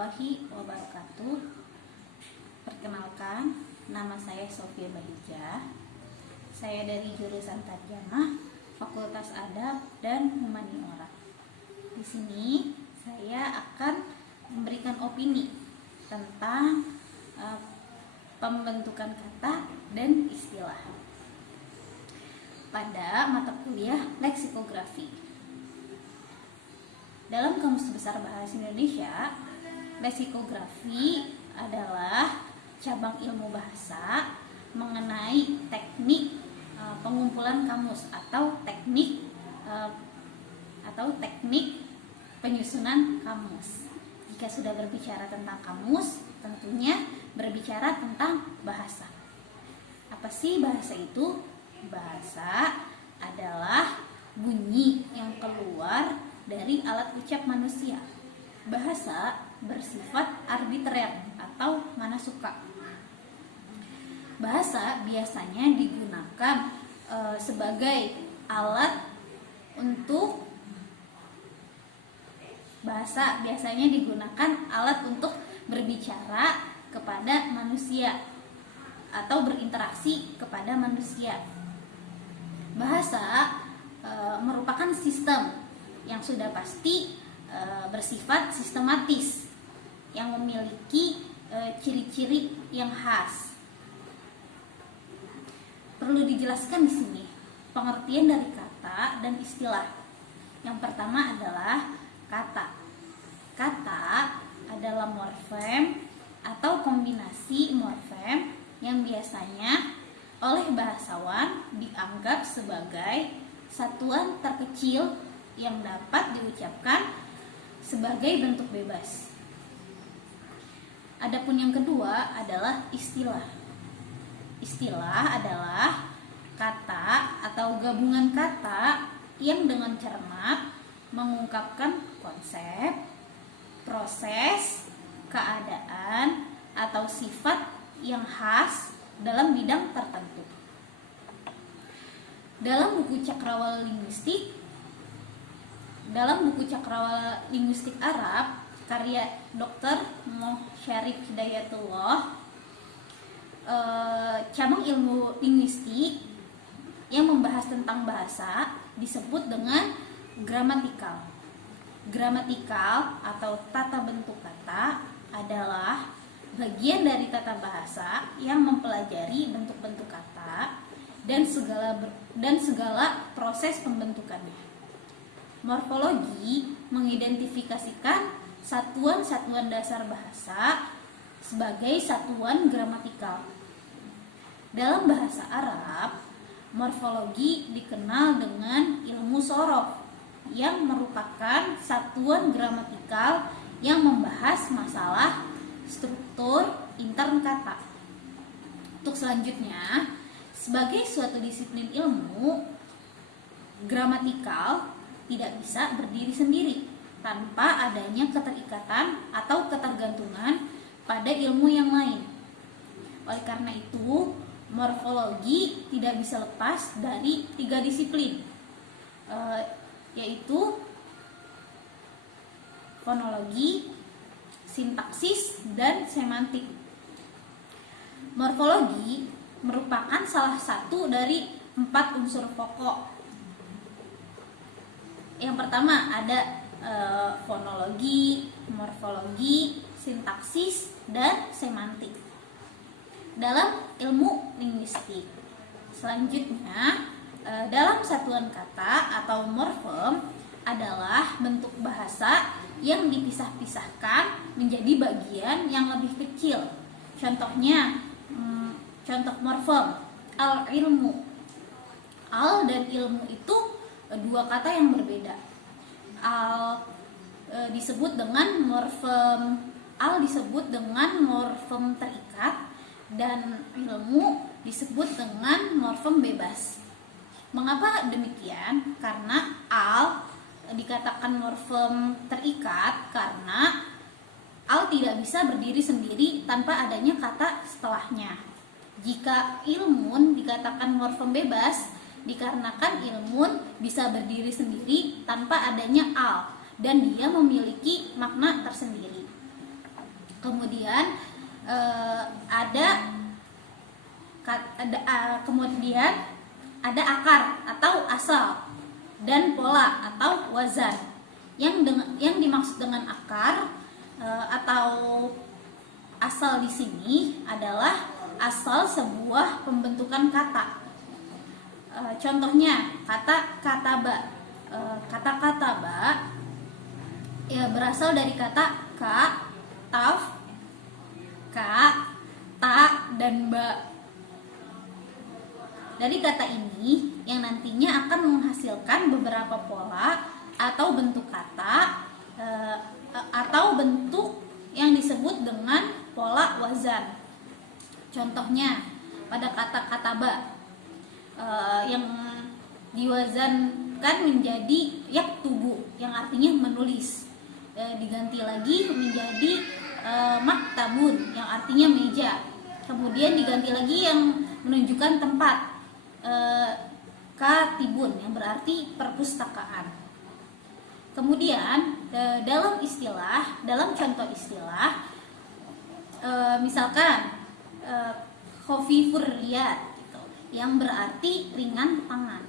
warahmatullahi wabarakatuh. Perkenalkan, nama saya Sofia Bahijah. Saya dari jurusan Tarjamah, Fakultas Adab dan Humaniora. Di sini saya akan memberikan opini tentang pembentukan kata dan istilah pada mata kuliah leksikografi. Dalam Kamus Besar Bahasa Indonesia, leksikografi adalah cabang ilmu bahasa mengenai teknik pengumpulan kamus atau teknik penyusunan kamus. Jika sudah berbicara tentang kamus, tentunya berbicara tentang bahasa. Apa sih bahasa itu? Bahasa adalah bunyi yang keluar dari alat ucap manusia. Bahasa bersifat arbitrary atau mana suka. Bahasa biasanya digunakan sebagai alat untuk berbicara kepada manusia atau berinteraksi kepada manusia. Bahasa merupakan sistem yang sudah pasti bersifat sistematis, yang memiliki ciri-ciri yang khas. Perlu dijelaskan di sini pengertian dari kata dan istilah. Yang pertama adalah kata. Kata adalah morfem atau kombinasi morfem yang biasanya oleh bahasawan dianggap sebagai satuan terkecil yang dapat diucapkan sebagai bentuk bebas. Adapun yang kedua adalah istilah. Istilah adalah kata atau gabungan kata yang dengan cermat mengungkapkan konsep, proses, keadaan, atau sifat yang khas dalam bidang tertentu. Dalam buku Cakrawala Linguistik Arab karya Dr. Moh Syarif Hidayatullah, cabang ilmu linguistik yang membahas tentang bahasa disebut dengan gramatikal. Gramatikal atau tata bentuk kata adalah bagian dari tata bahasa yang mempelajari bentuk-bentuk kata dan segala proses pembentukannya. Morfologi mengidentifikasikan satuan-satuan dasar bahasa sebagai satuan gramatikal. Dalam bahasa Arab, morfologi dikenal dengan ilmu sorof yang merupakan satuan gramatikal yang membahas masalah struktur intern kata. Untuk selanjutnya, sebagai suatu disiplin ilmu, gramatikal tidak bisa berdiri sendiri tanpa adanya keterikatan atau ketergantungan pada ilmu yang lain. Oleh karena itu, morfologi tidak bisa lepas dari 3 disiplin, yaitu fonologi, sintaksis, dan semantik. Morfologi merupakan salah satu dari 4 unsur pokok. Yang pertama ada fonologi, morfologi, sintaksis, dan semantik dalam ilmu linguistik. Selanjutnya, dalam satuan kata atau morfem adalah bentuk bahasa yang dipisah-pisahkan menjadi bagian yang lebih kecil. Contohnya, contoh morfem, al-ilmu. Al dan ilmu itu 2 kata yang berbeda. Al disebut dengan morfem terikat dan ilmu disebut dengan morfem bebas. Mengapa demikian? Karena al dikatakan morfem terikat karena al tidak bisa berdiri sendiri tanpa adanya kata setelahnya. Jika ilmun dikatakan morfem bebas dikarenakan ilmun bisa berdiri sendiri tanpa adanya al dan dia memiliki makna tersendiri. Kemudian kemudian ada akar atau asal dan pola atau wazan. Yang dimaksud dengan akar atau asal di sini adalah asal sebuah pembentukan kata. Contohnya kata kataba. Kata kataba ya berasal dari kata ka, taf, ka, ta, dan ba. Dari kata ini yang nantinya akan menghasilkan beberapa pola atau bentuk kata atau bentuk yang disebut dengan pola wazan. Contohnya pada kata kataba yang diwazankan menjadi yaktubu yang artinya menulis, diganti lagi menjadi maktabun yang artinya meja, kemudian diganti lagi yang menunjukkan tempat, katibun yang berarti perpustakaan. Kemudian dalam contoh istilah misalkan khafifur riyad gitu, yang berarti ringan tangan.